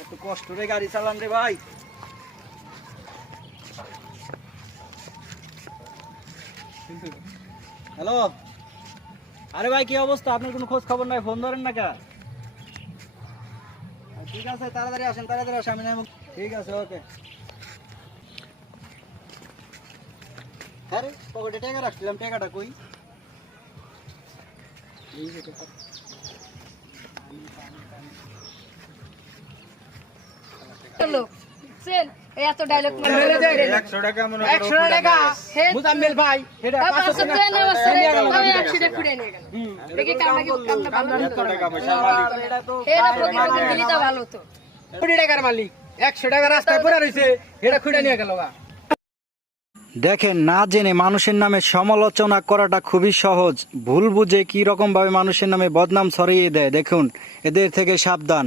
এত কষ্ট রে গাড়ি চালান রে ভাই। হ্যালো, আরে ভাই কি অবস্থা? আপনার কোনো খোঁজ খবর নাই, ফোন ধরেন না কে? ঠিক আছে, তাড়াতাড়ি আসেন, তাড়াতাড়ি আসেন। আমি ঠিক আছে, ওকে। হ্যাঁ রে, পকেটে টাকা রাখছিলাম, টাকাটা কই? এত ডায়লগ 100 টাকা মনে করো, 100 টাকা মুজাম্মেল ভাই, এটা 500 টাকা আমি 100 টাকা খুঁড়ে নিয়ে গেলাম। দেখি কামনা ভালো না। 100 টাকা পয়সা মালিক, এটা প্রতিদিন দিলি তো ভালো তো। 100 টাকার মালিক 100 টাকা রাস্তায় পড়ে রইছে, এটা খুঁড়ে নিয়ে গেল। দেখেন, না জেনে মানুষের নামে সমালোচনা করাটা খুবই সহজ। ভুল বুঝে কি রকম ভাবে মানুষের নামে বদনাম ছড়িয়ে দেয়। দেখুন, এদের থেকে সাবধান।